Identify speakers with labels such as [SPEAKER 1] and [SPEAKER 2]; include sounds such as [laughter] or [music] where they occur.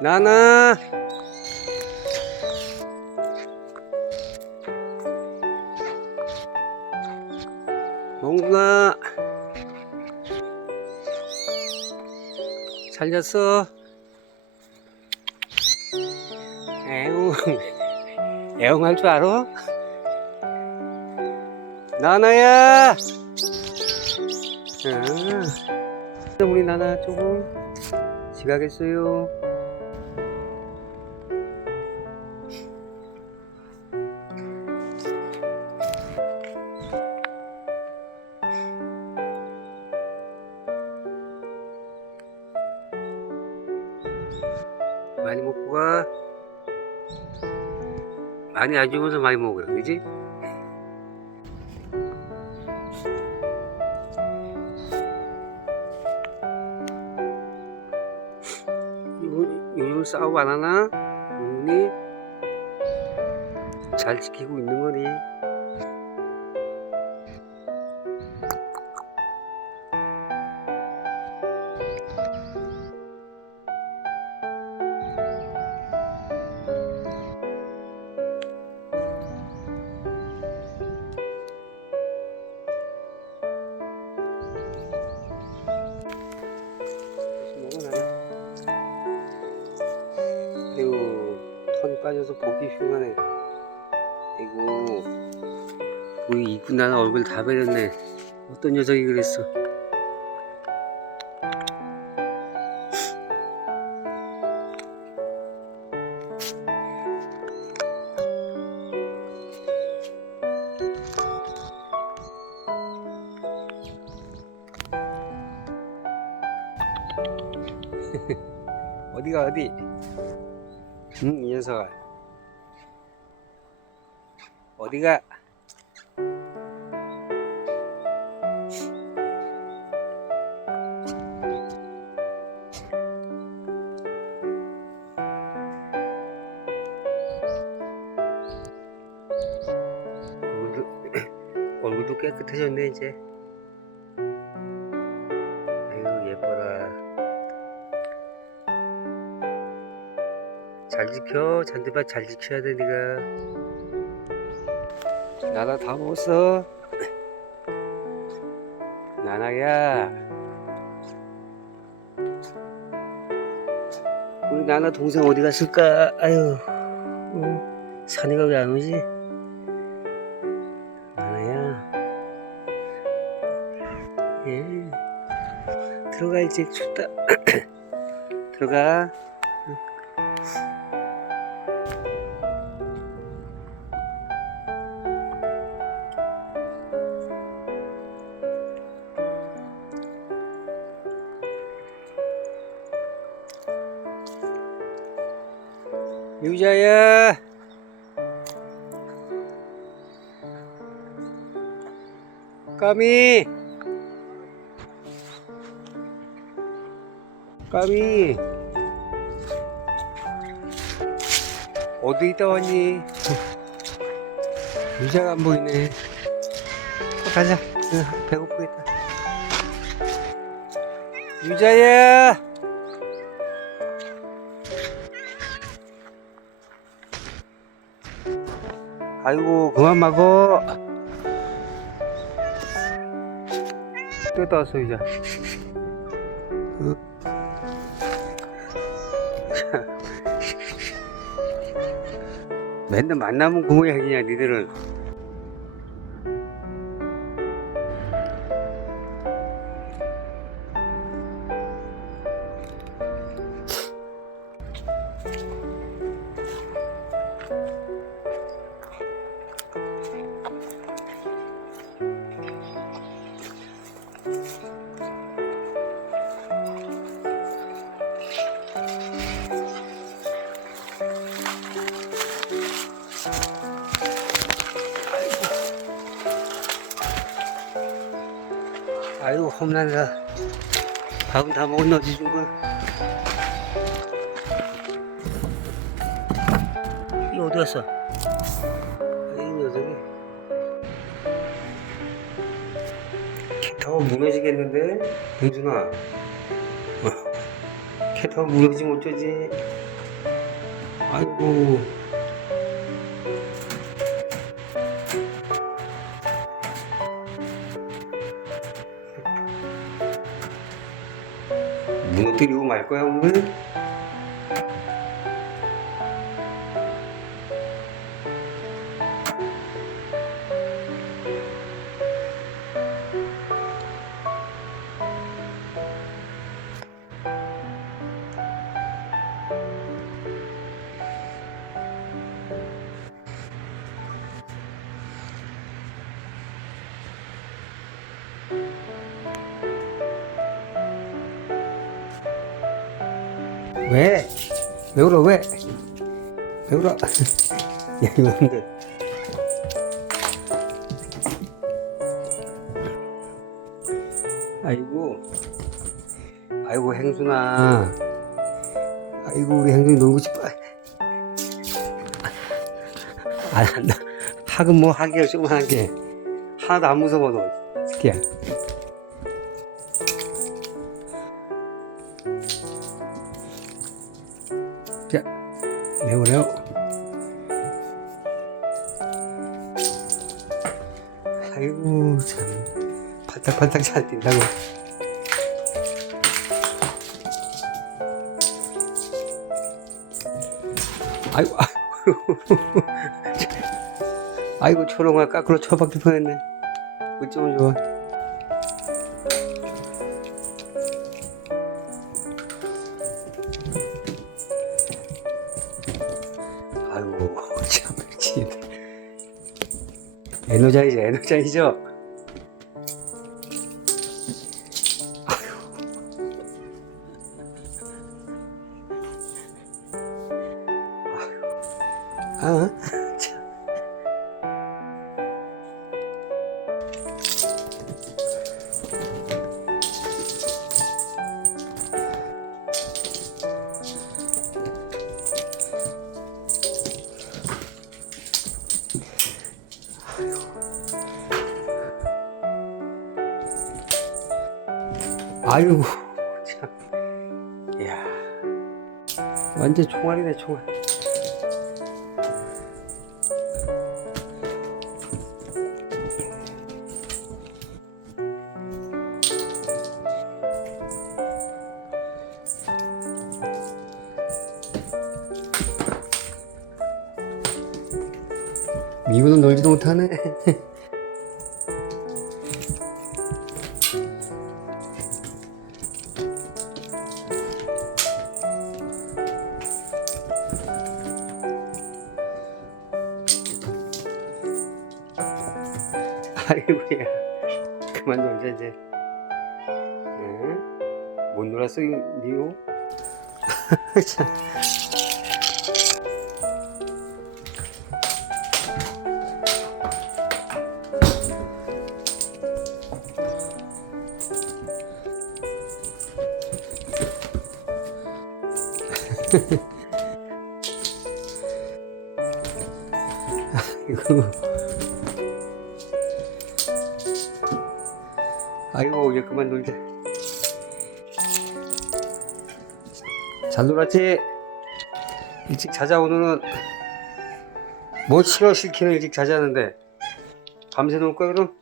[SPEAKER 1] 나나 잘 잤어? 애웅 [laughs] 애웅할 줄 알아? 나나야 응. 우리 나나 조금 지가겠어요 가. 많이 안 주면서 많이 먹으라, 그지? 요즘, 싸움 안 하나? 우니? 잘 지키고 있는 거니? 빠져서 보기 흉하네. 아이고, 우리 이쁜 나나 얼굴 다 베렸네. 어떤 녀석이 그랬어? [laughs] 어디가 어디? 응, 이 녀석아. 어디가? [clears throat] 얼굴도, 깨끗해졌네, 이제. 아이고, 예뻐라. 잘 지켜 잔디밭 잘 지켜야 돼 니가 나나 다 먹었어. 나나야. 우리 나나 동생 어디 갔을까? 아유 어, 산이가 왜 안 오지? 나나야. 예. 들어가 이제. 춥다. [clears throat] 들어가 유자야. 까미. 까미. 어디 있다 왔니? 유자가 안 보이네. 어, 가자. 응, 배고프겠다. 유자야 아이고 그만 먹어 또 떠왔어 이제 어? 맨날 만나면 그 모양이냐 니들은 아이고 홈난다. 밥은 다 먹었나 어디 준거 이 어디 갔어 무너지겠는데? 봉준아 캣타워 무너지면 어쩌지 아이고. 무너뜨리고 말 거야 오늘? 왜? 왜 울어 왜? 왜 울어? 야 이놈들 아이고 아이고 행순아 아이고 우리 행순이 놀고 싶어 아, 나 학은 뭐 하기가 좀 하게 하나도 안 무서워 너 새끼야 매우래요? 아이고 참. 팔딱팔딱 잘 뛴다고. 아이고 아이고. [laughs] 아이고 초롱아 까꾸로 쳐박힐 뻔했네. 어쩌면 좋아 에너자이죠 에너자이죠 아유. 아이고 참. 이야. 완전 총알이네 총알. 미우는 놀지도 못하네. [laughs] 아이고야. 그만 놀자 이제. 응? 못 놀았어 이 미우? 참. [laughs] 아이고. 아이고 이제 그만 놀자. 잘 놀았지? 일찍 자자 오늘은 뭐 싫어 싫기는 일찍 자자는데 밤새 놀 거야 그럼?